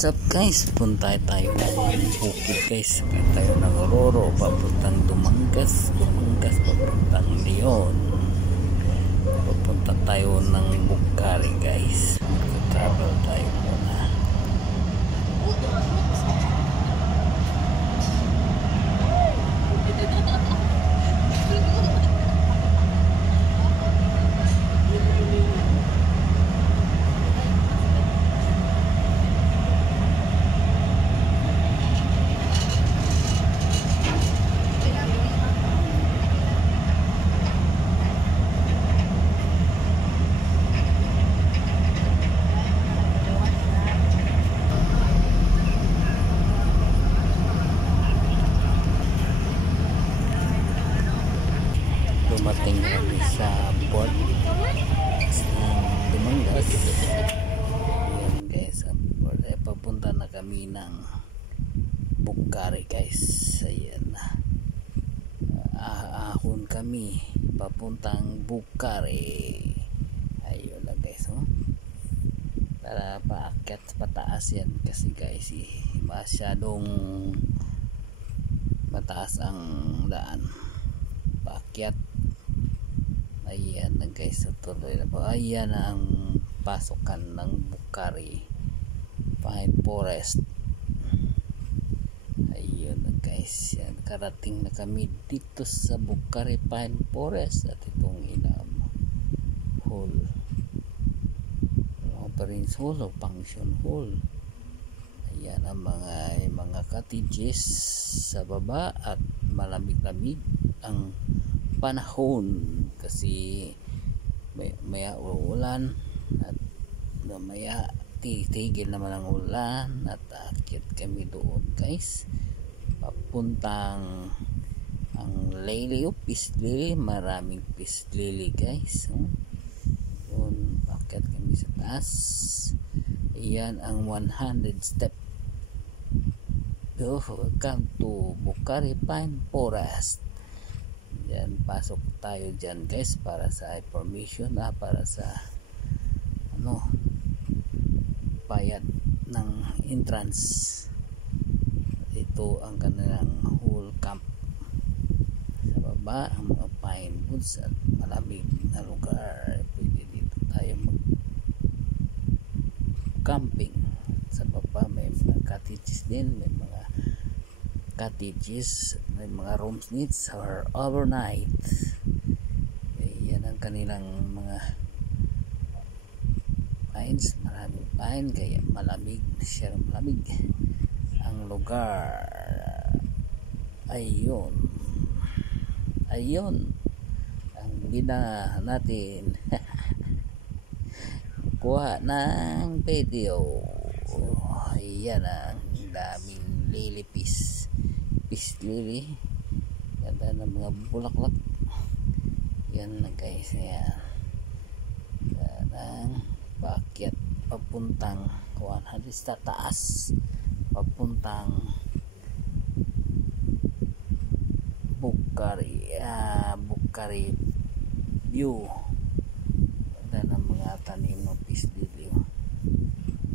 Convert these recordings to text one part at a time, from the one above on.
What's up guys, punta tayo ng bukid guys. Kaya tayo ng Ororo papuntang Dumangas papuntang Leon. Papunta tayo ng Bucari guys. Mag-travel tayo muna. Dumating kami sa port ng Dumangas. Ayan guys, papunta na kami ng Bucari guys. Ayan na, ahon kami papuntang Bucari. Ayun na guys, oh. Para paakyat pataas yan kasi guys masyadong mataas ang daan paakyat. Ayan na guys, tuloy na po. Ayan na ang pasukan ng Bucari Pine Forest. Ayun na guys, yan, karating na kami dito sa Bucari Pine Forest at itong Inam Hall, Conference Hall o Function Hall. Ayan ang mga cottages sa baba at malamig-lamig ang panahon kasi maya uulan at maya titigil naman ang ulan at aakyat kami doon guys papuntang ang Lily o Peace Lily. Maraming Peace Lily guys, doon aakyat kami sa taas. Iyan ang 100 step. Welcome to Bucari Pine Forest. Yan, pasok tayo dyan guys para sa information, para sa bayad ng entrance. Ito ang kanilang whole camp. Sa baba ang mga pine woods at malamig na lugar. Pwede dito tayo mag camping. Sa baba may mga cottages din, may mga cottages, may mga rooms needs or overnight. Yan ang kanilang mga pines, maraming pine kaya malamig, malamig ang lugar. Ayun ang bida natin. Kuha ng video. Ayan ang daming lily peace lily. Ganda ng mga bulaklak. Yan na guys, yan. Yan paakyat papuntang 100 sa taas papuntang Bucari view. Ganda ng mga tanim ng peace lily.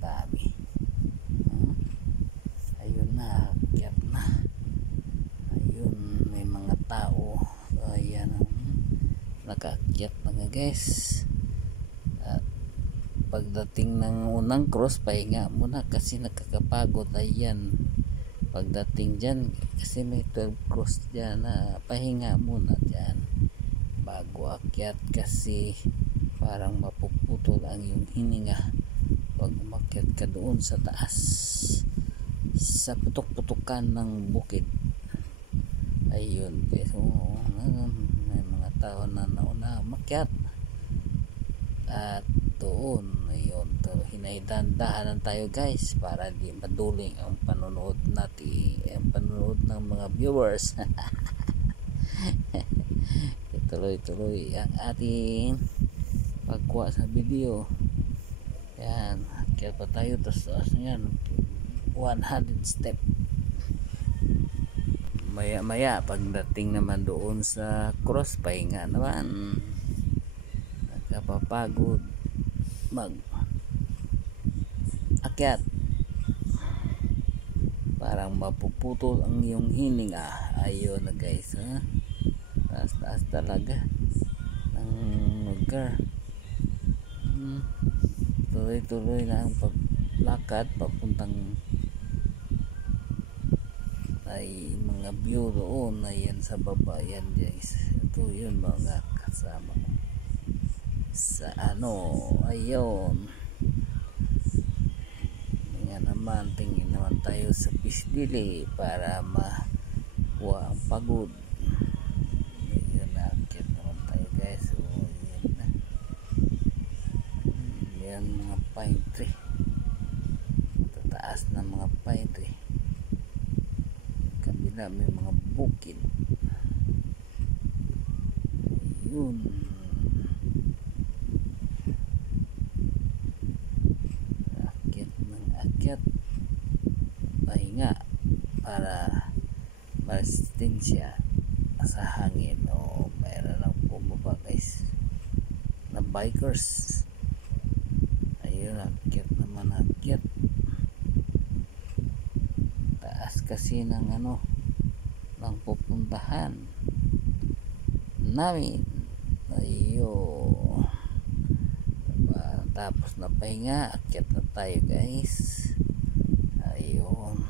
Dami. Ayun na, akyat na. Ayun, may mga tao. Ayan, nakaakyat na nga guys. At pagdating ng unang cross, pahinga muna kasi nakakapagod. Ayan, pagdating dyan kasi may 12 cross dyan, pahinga muna dyan bago akyat kasi parang mapuputol ang yung hininga pag umakyat ka doon sa taas sa putok-putukan ng bukid. Ayun guys, may mga tao na nauna umakyat at doon. Ayun, hinahidaan-dahanan tayo guys para di maduling ang panonood natin, ang panonood ng mga viewers. Tuloy-tuloy ang ating pagkuha sa video. Yan, akyat pa tayo tapos yan 100 step. Maya pagdating naman doon sa cross, pahinga naman, nakapapagod mag akyat. parang mapuputol ang iyong hininga. Ayun na guys, ha? Taas talaga ang lugar. Tuloy-tuloy na ang paglakad papuntang ay mga view doon. Ayan sa baba yan guys. Ito yun mga kasama ko sa ayun. Yan naman, tingin naman tayo sa Pisdili para makuha ang pagod. Ayun, nakakit naman tayo guys. So, yan mga pine tree, matataas na mga pine tree. Kabila may mga bukid. Ayun, akyat pahinga para resistensya sa hangin. O mayroon lang bumaba guys na bikers. Ayun, akyat naman, akyat. Taas kasi ng ng pupuntahan namin. Ayun, tapos na pahinga, akyat na tayo guys. Ayun,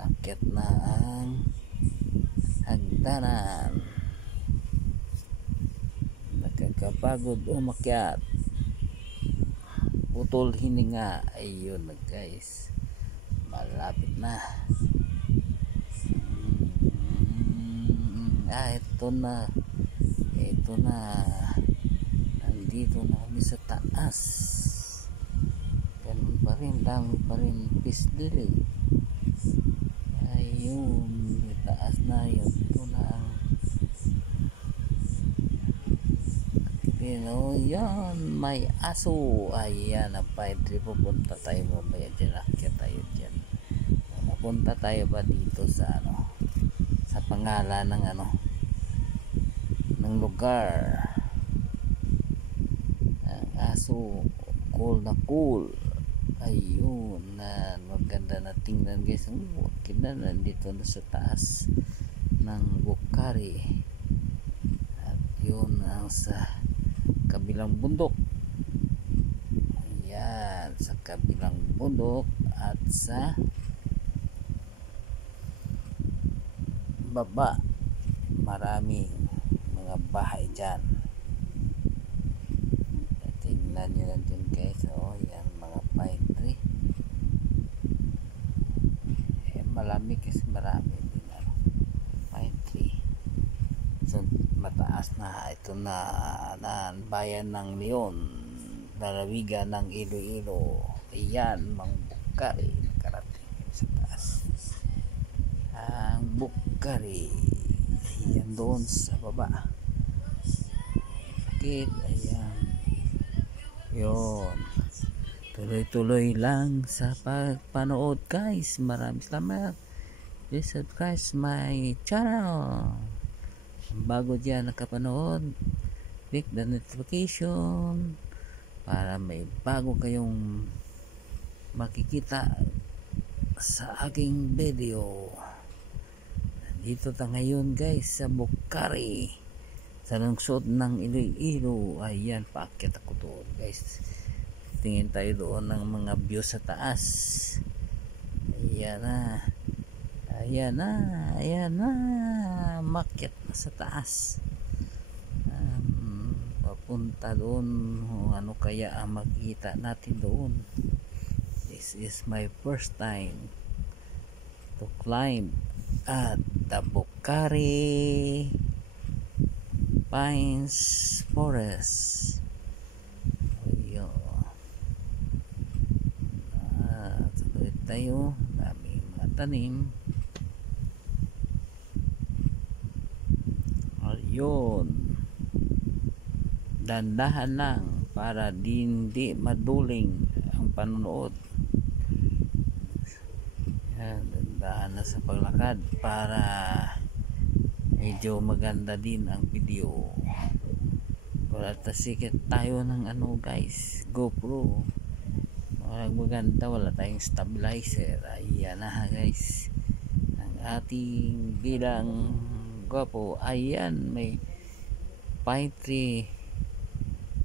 akyat na ang hagdanan. Nakakapagod umakyat, putol hininga. Ayun na guys, malapit na. Ito na, nandito na kami sa taas. Ganun pa rin, dami pa rin Pisdili. Ayun, taas na yun. Ito na ang yan, may aso. Ayan, ang pine tree. Pupunta tayo mamaya dyan. Akyat tayo dyan. Mapunta tayo ba dito sa sa pangalan ng ng lugar. Ang aso, cool na cool. Ayun, na maganda na tingnan guys. Kita nandito na sa taas ng Bucari. At yun ang sa kabilang bundok. Ayan, sa kabilang bundok at sa baba maraming mga bahay dyan. Tingnan nyo lang dyan guys. Yan mga pine tree. Malami kasi marami din pine tree. So, mataas na. Ito na bayan ng Leon, lalawigan ng Iloilo. Ayan, mga Bucari. Nakarating sa taas ang Bucari. Ayan doon sa baba. Bakit? Ayan. Yun. Tuloy-tuloy lang sa pagpanood guys. Maraming salamat. Please subscribe my channel. Bago dyan nakapanood, click the notification para may bago kayong makikita sa aking video. Dito ta ngayon guys sa Bucari, sa lungsod ng Iloilo. Ayan, paakyat ako doon guys. Tingin tayo doon ng mga view sa taas. Ayan na, ayan na, ayan na, makyat na sa taas. Papunta doon. Ano kaya ang makikita natin doon? This is my first time to climb at the Bucari Pines Forest. Ayun. Tuloy tayo. Daming mga tanim. Ayun. Dandahan lang para hindi maduling ang panonood. Yan, dandahan na sa paglakad para medyo maganda din ang video. Wala tasikit tayo ng guys, GoPro. walang maganda, wala tayong stabilizer. Ayan na guys ang ating bilang gwapo. Ayan, may pine tree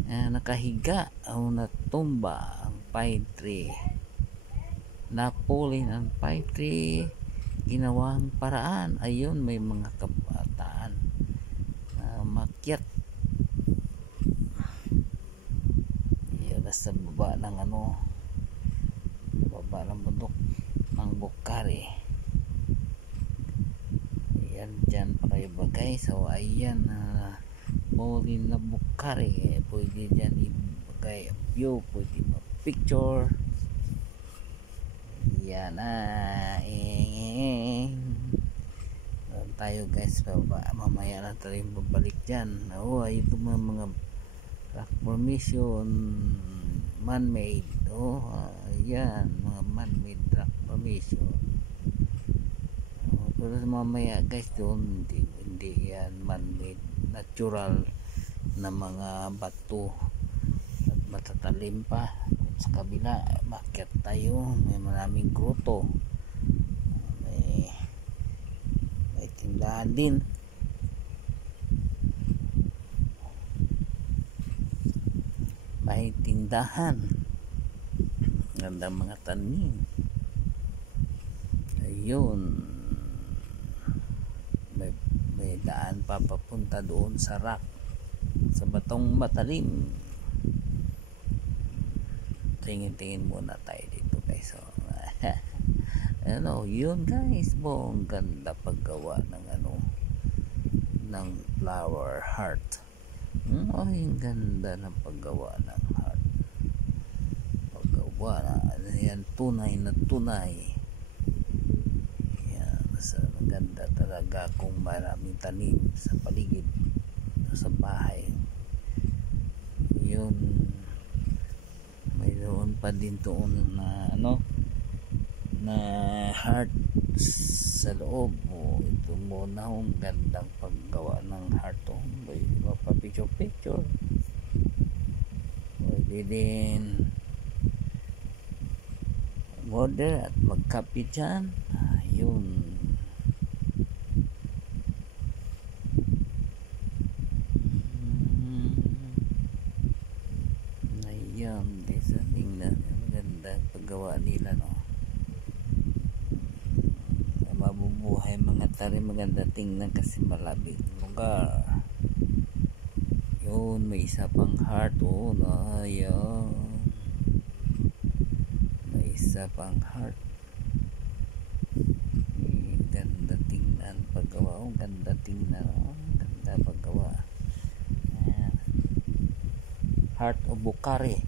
nakahiga o natumba ang pine tree. Napulin ang pine tree, ginawang paraan. Ayun, may mga kabataan makyat. Yun, nasa baba ng baba ng bundok ng Bukhari. Ayan, dyan pa kayo ba guys? So ayan, Molin na Bukhari. Pwede dyan ibigay view, pwede mag-picture. Yan doon tayo guys, mamaya na tayo babalik dyan. Ito mga rock formation, man-made. Ayan, mga man-made rock formation. Pero mamaya guys, doon hindi yan man-made, natural na mga bato at matatalim pa. Sa kabila, makyat tayo, may maraming grotto, may tindahan din. May tindahan, gandang mga tanim. Ayun, may daan pa papunta doon sa rock, sa batong matalim. Tingin muna tayo dito guys. Yun guys, ang ganda paggawa ng ng flower heart. Ang ganda ng paggawa ng heart. Paggawa na yan, tunay na tunay. Yan, ganda talaga kung maraming tanim sa paligid, sa bahay. Yun, mayroon pa din doon na heart sa loob. Ito muna ang gandang paggawa ng heart. May mapapicture pwede din order at magkape dyan. Ayun, tingnan, magandang paggawa nila, mabubuhay mga tarim, maganda tingnan kasi malapit lugar. Yun, may isa pang heart. Ayan, may isa pang heart. Ganda tingnan paggawa. Ganda tingnan, ganda paggawa. Heart of Bukhari.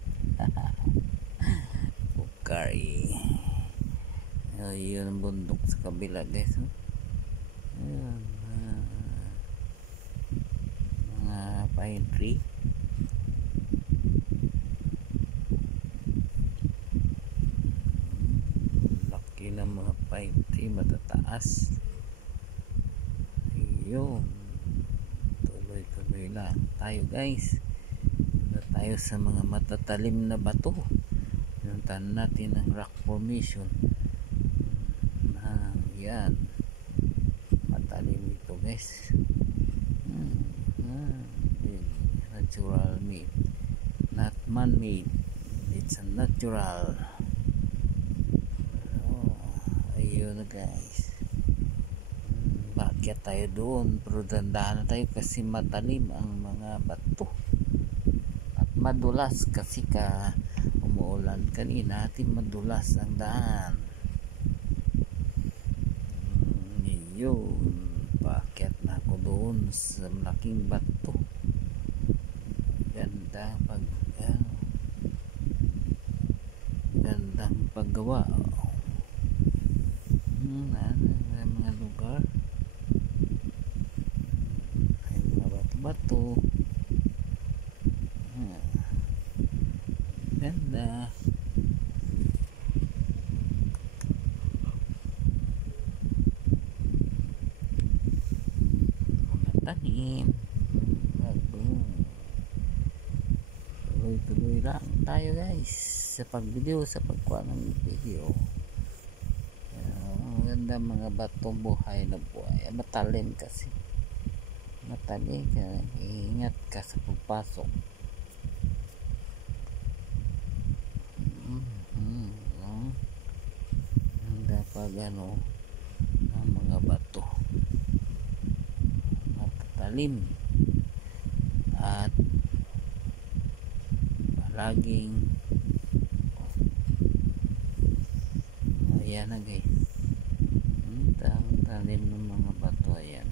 Bukhari. Ayun ang bundok sa kabila guys. Ayun, mga pine tree. Laki ng mga pine tree, matataas. Ayun, tuloy lang tayo guys. Tayo sa mga matatalim na bato. Pinuntahan natin ang rock formation. Yan, matalim ito guys. Natural made, not man-made. It's a natural. Ayun na guys, bakit tayo doon, pero dandahan na tayo kasi matalim ang mga bato at madulas kasi umuulan kanina, madulas ang daan. Yun, paakyat na ako doon sa malaking bato. Gandang paggawa. Mga lugar, ay mga bato-bato. Ganda. Tanim, tuloy lang tayo guys sa pagvideo, sa pagkuha ng video. Ang ganda mga batong buhay na buhay. Matalim kasi, matalim ka, iingat ka sa pagpasok. Handa pag ang mga bato matatalim at palaging ayan na guys, ang talim ng mga bato. Ayan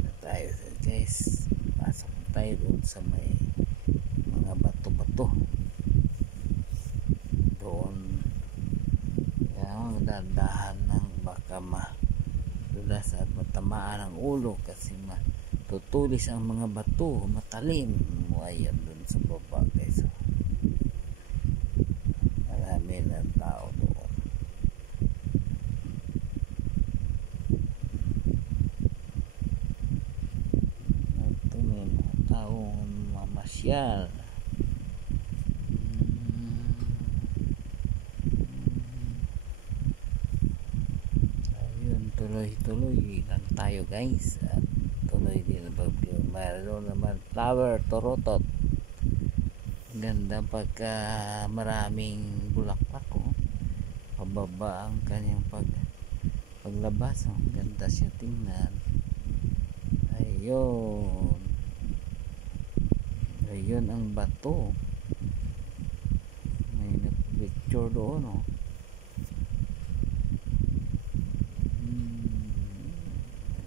na tayo guys, pasok tayo doon sa may mga bato-bato doon. Kaya dandahan ng baka madulas at matamaan ang ulo kasi matutulis ang mga bato, matalim. Ayan doon sa baba guys, marami ng tao doon. Ito may mga taong mamasyal. Ayun, tuloy lang tayo guys, at tuloy din ang pag-view. Mayroon naman flower torotot. Ganda pagka maraming bulaklak, pababa ang kanyang paglabas. Ganda siya tingnan. Ayun ang bato, may nagpicture doon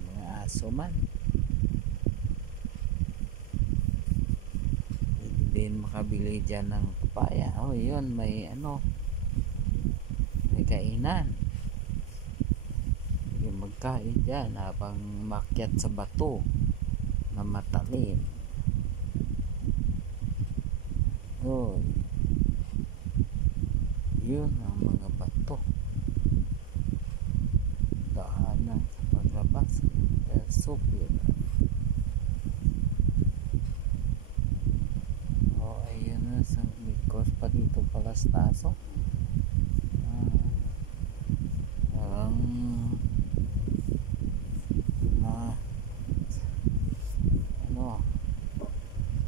mga aso man. Pwede din makabili dyan ng papaya. Yun, may may kainan. Yung magkain dyan habang makyat sa bato na matalim. Yun ang mga bato, daanan sa paglabas. Supyo na. Ayun na sa mikos pa dito palastaso.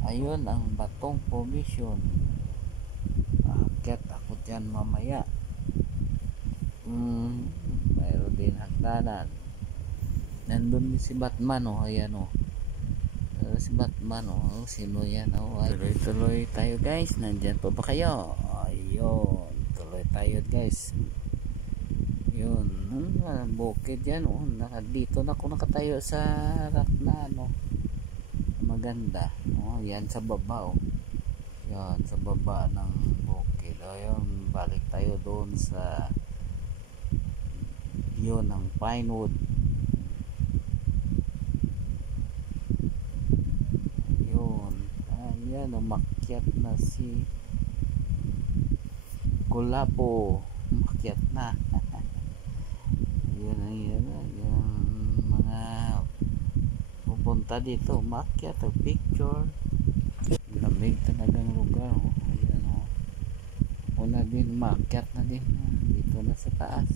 Ayun ang batong formation. Aakyat ako dyan mamaya. Mayroon din hagdanan. Nandun din si Batman. Ayan si Batman. Sino yan? Tuloy tayo guys. Nandyan pa ba kayo? Ayun, tuloy tayo guys. Yun, bukid yan. Dito na ako nakatayo sa rock na maganda. Yan sa baba. Yan sa baba ng bukid. Ayun, balik tayo doon sa yun ng pinewood. Ayun, ayan, umakyat na si Kulapo. Umakyat na. Ayun mga pupunta dito, umakyat o picture. Lamig talagang lugar. Ayan una din, umakyat na din dito na sa taas,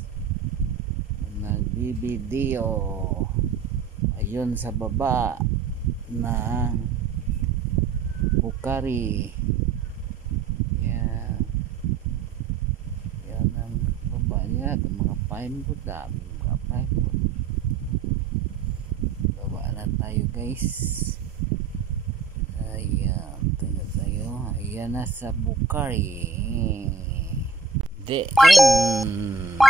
nagbibidio. Ayun sa baba ng Bukari. Yan ang baba niya, mga pinewood. Mga pinewood. Baba na tayo guys. Ayan, tingnan tayo. Ayan na sa Bukari. The end.